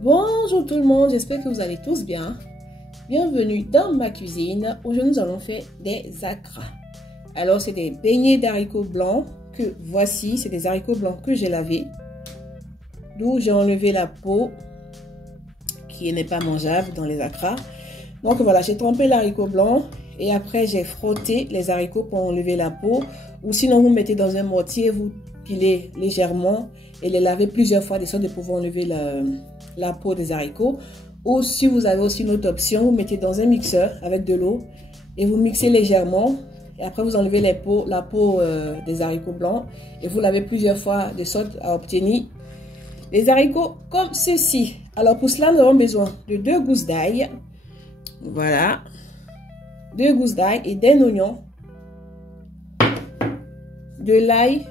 Bonjour tout le monde, j'espère que vous allez tous bien. Bienvenue dans ma cuisine. Aujourd'hui nous allons faire des akras. Alors c'est des beignets d'haricots blancs que voici, c'est des haricots blancs que j'ai lavés. D'où j'ai enlevé la peau qui n'est pas mangeable dans les akras. Donc voilà, j'ai trempé l'haricot blanc et après j'ai frotté les haricots pour enlever la peau. Ou sinon vous mettez dans un mortier, vous pilez légèrement et les lavez plusieurs fois de sorte de pouvoir enlever la peau des haricots. Ou si vous avez aussi une autre option, vous mettez dans un mixeur avec de l'eau et vous mixez légèrement. Et après vous enlevez la peau des haricots blancs et vous lavez plusieurs fois de sorte à obtenir les haricots comme ceci. Alors pour cela nous avons besoin de 2 gousses d'ail. Voilà, 2 gousses d'ail et d'un oignon, de l'ail,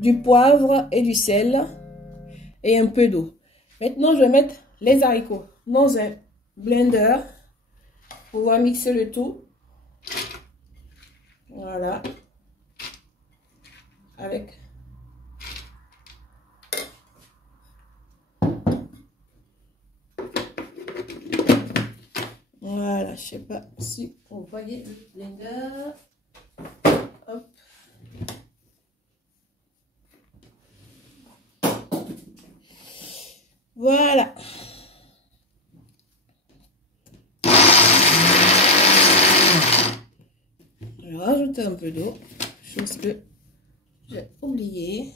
du poivre et du sel et un peu d'eau. Maintenant, je vais mettre les haricots dans un blender pour pouvoir mixer le tout. Voilà, avec voilà, je sais pas si vous voyez le blender. Hop. Voilà. Je vais rajouter un peu d'eau, chose que j'ai oublié.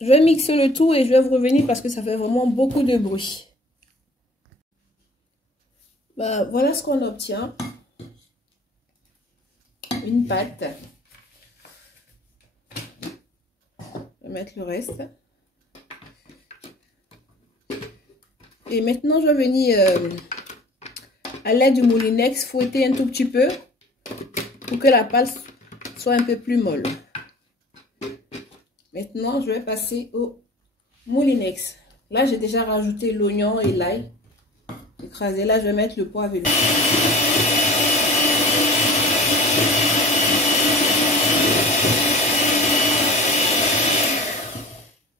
Je vais mixer le tout et je vais vous revenir parce que ça fait vraiment beaucoup de bruit. Bah, voilà ce qu'on obtient. Une pâte. Je vais mettre le reste. Et maintenant, je vais venir à l'aide du moulinex fouetter un tout petit peu pour que la pâte soit un peu plus molle. Maintenant, je vais passer au moulinex. Là, j'ai déjà rajouté l'oignon et l'ail écrasé. Là, je vais mettre le poivre et l'eau.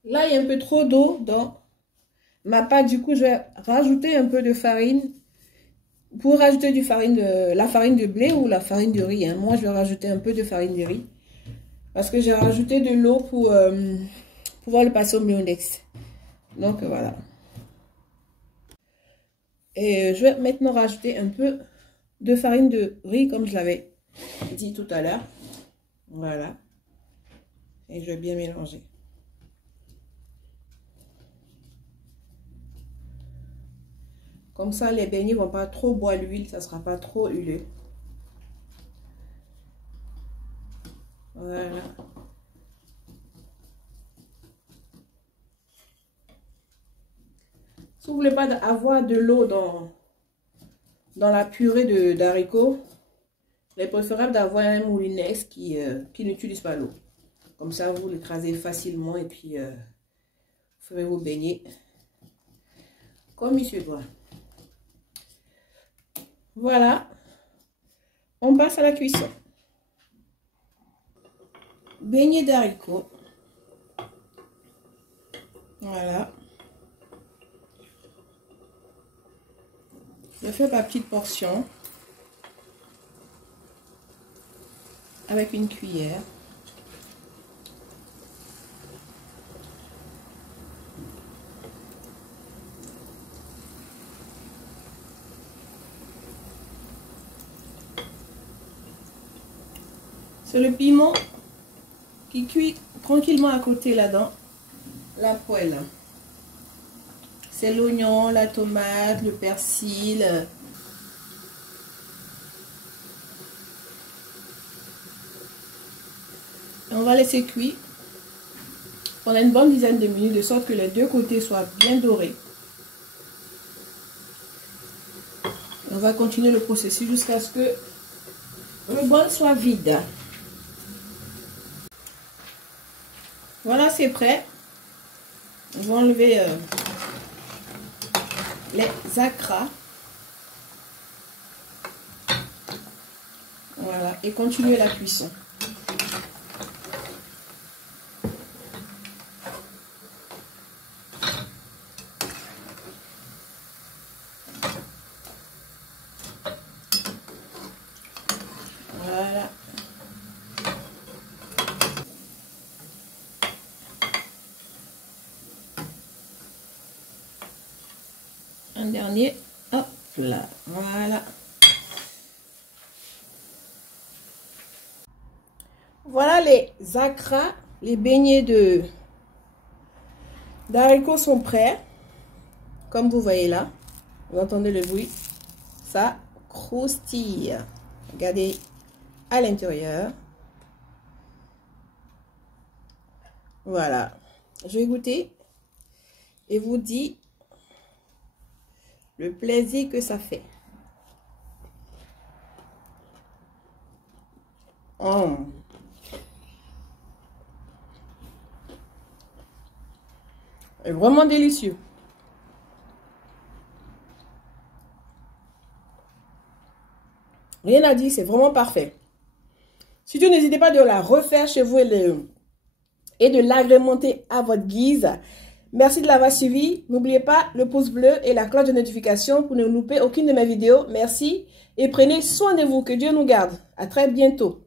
Là, il y a un peu trop d'eau dans ma pâte. Du coup, je vais rajouter un peu de farine. Pour rajouter la farine de blé ou la farine de riz. Hein. Moi, je vais rajouter un peu de farine de riz. Parce que j'ai rajouté de l'eau pour pouvoir le passer au moulinex. Donc, voilà. Et je vais maintenant rajouter un peu de farine de riz, comme je l'avais dit tout à l'heure. Voilà. Et je vais bien mélanger. Comme ça, les beignets ne vont pas trop boire l'huile, ça ne sera pas trop huileux. Voilà. Si vous ne voulez pas avoir de l'eau dans la purée d'haricots, il est préférable d'avoir un moulinex qui n'utilise pas l'eau. Comme ça, vous l'écrasez facilement et puis vous ferez vos beignets comme il se doit. Voilà, on passe à la cuisson. Beignets d'haricots. Voilà. Je fais ma petite portion avec une cuillère. C'est le piment qui cuit tranquillement à côté là-dedans, la poêle. C'est l'oignon, la tomate, le persil. On va laisser cuire pendant une bonne dizaine de minutes de sorte que les deux côtés soient bien dorés. On va continuer le processus jusqu'à ce que le bol soit vide. Voilà, c'est prêt. On va enlever les akras. Voilà, et continuer la cuisson. Voilà. Un dernier. Hop là. Voilà. Voilà les akra, les beignets d'haricots sont prêts. Comme vous voyez là, vous entendez le bruit, ça croustille. Regardez à l'intérieur. Voilà, je vais goûter et vous dis le plaisir que ça fait. Oh. C'est vraiment délicieux. Rien à dire, c'est vraiment parfait. Surtout, n'hésitez pas de la refaire chez vous et de l'agrémenter à votre guise. Merci de l'avoir suivi. N'oubliez pas le pouce bleu et la cloche de notification pour ne louper aucune de mes vidéos. Merci et prenez soin de vous. Que Dieu nous garde. À très bientôt.